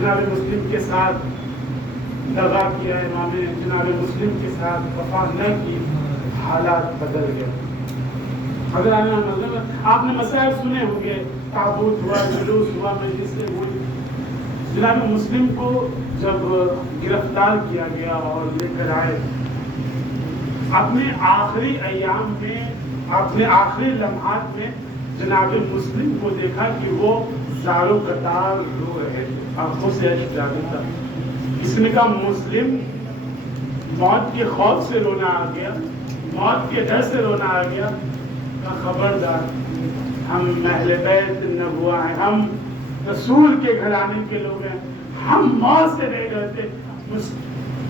جناب مسلم کے ساتھ دغا کیا، امام نے جناب مسلم کے ساتھ وفا نہ کی، حالات بدل گئے۔ اگر آپ نے مسائل سنے ہوں گے، تابوت ہوا، جلوس ہوا، مجلسیں ہوئی۔ جناب مسلم کو جب گرفتار کیا گیا اور لے کر آئے، اپنے آخری ایام میں، اپنے آخری لمحات میں جناب مسلم کو دیکھا کہ وہ زارو قطار رو رہے تھے، آنکھوں سے اشک جاری تھا۔ اس نے کہا مسلم، موت کے خوف سے رونا آ گیا، موت کے ڈر سے رونا آ گیا۔ کہا خبردار، ہم اہل بیت نبوہ ہیں، ہم رسول کے گھرانے کے لوگ ہیں، ہم موت سے نہیں ڈرتے۔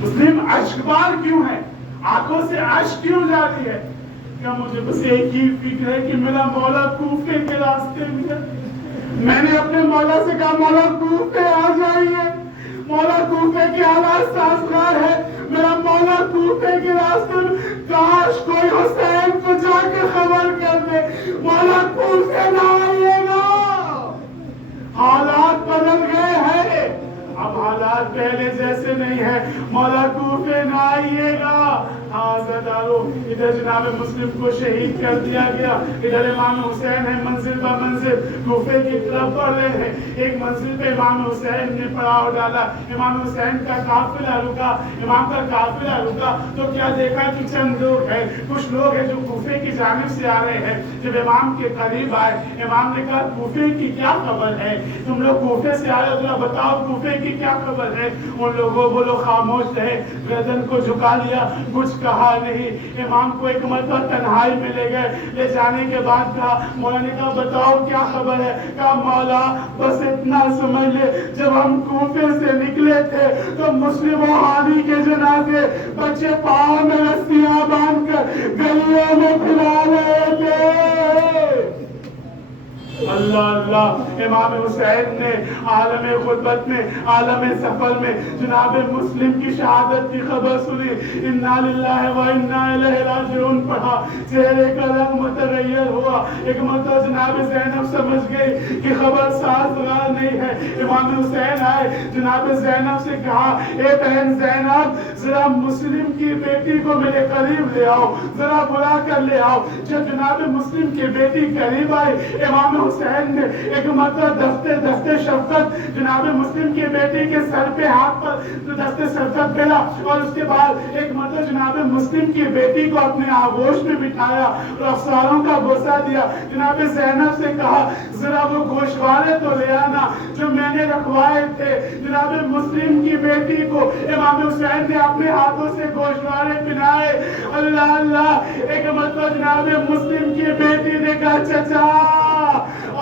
مسلم اشکبار کیوں ہے؟ آنکھوں سے اشک کیوں جاری ہے؟ کہ مجھے بس ایک ہی فکر ہے کہ میرا مولا کوفے کے راستے میں ہے۔ میں نے اپنے مولا سے کہا مولا کوفے آ جائیے، مولا کوفے کے حالات سازگار ہے، میرا مولا کوفے کے راستے میں، کاش کوئی حسین کو جا کے خبر کر دے مولا کوفے نہ آئیے گا۔ حالات بدل گئے ہیں، اب حالات پہلے جیسے نہیں ہے، مولا کوفے نہ آئیے گا۔ ادھر جناب مسلم کو شہید کر دیا گیا، ادھر امام حسین ہے منزل بہ منزل کوفے کی طرف بڑھ رہے ہیں۔ ایک منزل پہ امام حسین نے پڑاؤ ڈالا، امام حسین کا قافلہ رکا، امام کا قافلہ رکا تو کیا دیکھا کہ چند لوگ ہیں، کچھ لوگ ہیں جو کوفے کی جانب سے آ رہے ہیں۔ جب امام کے قریب آئے، امام نے کہا کوفے کی کیا خبر ہے؟ تم لوگ کوفے سے آئے ہو، ذرا بتاؤ کوفے کی کیا خبر ہے؟ ان لوگوں وہ لوگ خاموش رہے، گردن کو جھکا لیا، کچھ کہا نہیں۔ امام کو ایک مرتبہ تنہائی میں لے گئے، لے جانے کے بعد کہا، مولا نے کہا بتاؤ کیا خبر ہے؟ کہا مولا بس اتنا سمجھ لے، جب ہم کوفے سے نکلے تھے تو مسلم و حامی کے جنازے بچے پاؤں میں رسیاں باندھ کر گلیوں میں پھیلا رہے تھے۔ اللہ اللہ، امام حسین نے عالم غربت میں، عالم سفر میں جناب مسلم کی شہادت کی خبر سنی، انا للہ و انا الیہ راجعون پڑھا، چہرے کا رنگ متغیر ہوا۔ ایک مرتبہ جناب زینب سمجھ گئی کہ خبر سازگار نہیں ہے، امام حسین آئے، جناب زینب سے کہا اے بہن زینب ذرا مسلم کی بیٹی کو میرے قریب لے آؤ، ذرا بلا کر لے آؤ۔ جب جناب مسلم کی بیٹی قریب آئی، امام حسین نے ایک مرتبہ دستے شفقت جناب مسلم کی بیٹی کے سر پہ ہاتھ پر دستے شفقت پھیلا، اور اس کے بعد ایک مرتبہ جناب مسلم کی بیٹی کو اپنے آغوش میں بٹھایا اور افساروں کا بوسہ دیا۔ جناب زینب سے کہا ذرا وہ گوشوارے تو لے آنا جو میں نے رکھوائے تھے۔ جناب مسلم کی بیٹی کو امام حسین نے اپنے ہاتھوں سے گوشوارے پہنائے۔ اللہ اللہ، ایک مرتبہ جناب مسلم کی بیٹی نے کہا چچا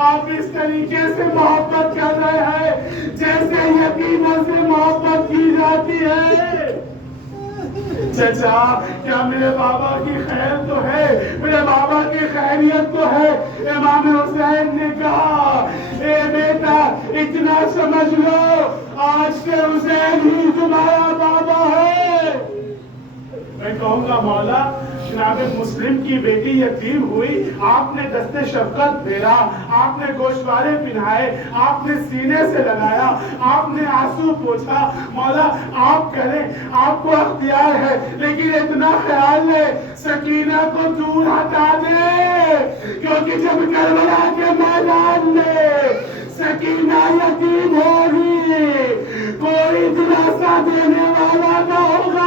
آپ اس طریقے سے محبت کر رہے ہیں جیسے یتیموں سے محبت کی جاتی ہے۔ چچا کیا میرے بابا کی خیر تو ہے، میرے بابا کی خیریت تو ہے؟ امام حسین نے کہا اے بیٹا اتنا سمجھ لو آج سے حسین ہی تمہارا بابا ہے۔ میں کہوں گا مولا جناب مسلم کی بیٹی یتیم ہوئی، آپ نے دستے شفقت پھیرا، آپ نے گوشوارے پہنائے، آپ نے سینے سے لگایا، آپ نے آنسو پوچھا، مولا آپ کریں، آپ کو اختیار ہے، لیکن اتنا خیال ہے سکینہ کو دور ہٹا دے، کیونکہ جب کربلا کے میدان میں سکینہ یتیم ہوگی کوئی دلاسا دینے والا نہ ہوگا۔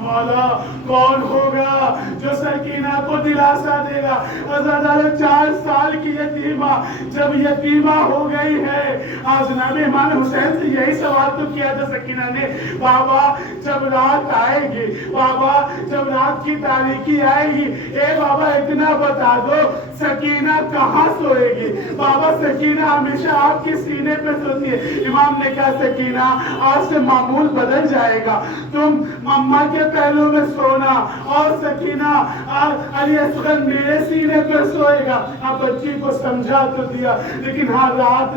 مولا کون ہوگا جو سکینہ کو دلاسا دے گا؟ حضرت 4 سال کی یتیمہ جب یتیمہ ہو گئی ہے، جناب امام حسین سے یہی سوال تو کیا تھا سکینہ نے، بابا جب رات آئے گی، بابا جب رات کی تاریکی آئے گی، اے بابا اتنا بتا دو سکینہ کہاں سوئے گی؟ بابا سکینہ ہمیشہ آپ کے سینے پہ سوتی ہے۔ امام نے کہا سکینہ آج سے معمول بدل جائے گا، تم مما کے پہلو میں سونا اور سکینہ علی اصغر میرے سینے پر سوئے گا۔ آپ بچی کو سمجھا تو دیا، لیکن ہر رات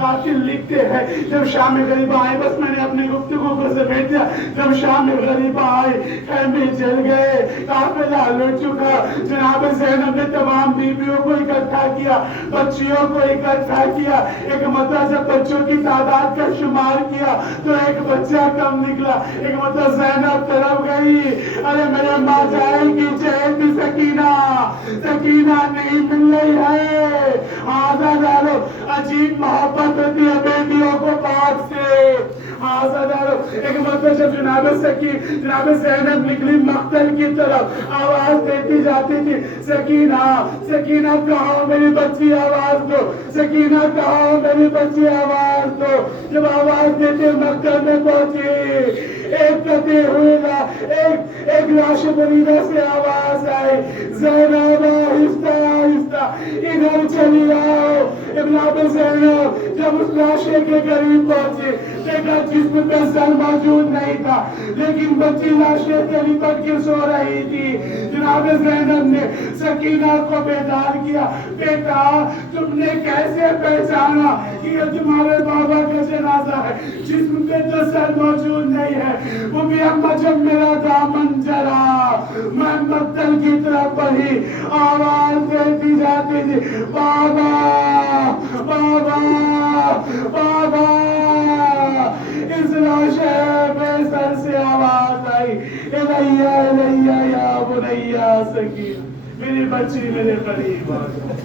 قاتل لکھتے ہیں جب شام غریبہ آئے، بس میں نے اپنی گفتگو کو سمیٹ دیا، جب شام غریبہ آئے خیمے جل گئے، قافلہ لٹ چکا، جناب زینب نے تمام بیویوں کو اکٹھا کیا، بچیوں کو اکٹھا کیا، ایک مرتبہ جب بچوں کی تعداد کا شمار کیا تو ایک بچہ کم نکلا، ایک مرتبہ زینب طرف گئی، ارے میرے ماں جائے گی چہل بھی سکینہ نہیں مل رہی ہے، آزا ڈالو، عجیب محبت ہوتی ہے بیٹیوں کو باپ سے، آزا ڈالو۔ ایک مرتبہ جب جناب زینب نکلی مقتل کی طرف، آواز دیتی جاتی تھی، سکینہ کہاں میری بچی آواز دو، سکینہ کہاں میری بچی آواز دو۔ جب آواز دیتے مقتل میں پہنچی، ایک کتے ہوئے ایک لاش بریدہ سے آواز آئی، زینب آہستہ آہستہ ادھر چلی آؤ۔ ابن ابی زینب جب اس لاشے کے قریب پہنچے، دیکھا جسم پہ سر موجود نہیں تھا، لیکن بچی لاشے سے لپٹ کے سو رہی تھی۔ جناب زینب نے سکینہ کو بیدار کیا، بیٹا تم نے کیسے پہچانا کہ یہ تمہارے بابا کا جنازہ ہے؟ جسم پہ تو سر موجود نہیں ہے۔ وہ بھی اما جب میرا دامن جلا، میں مقتل کی طرف بڑھی، آواز دیتی جاتی تھی، بابا بابا بابا۔ اس لاشے بے سر سے آواز آئی، الیہ الیہ یا بنیا سکینہ، میری بچی میرے قریب آ جاؤ۔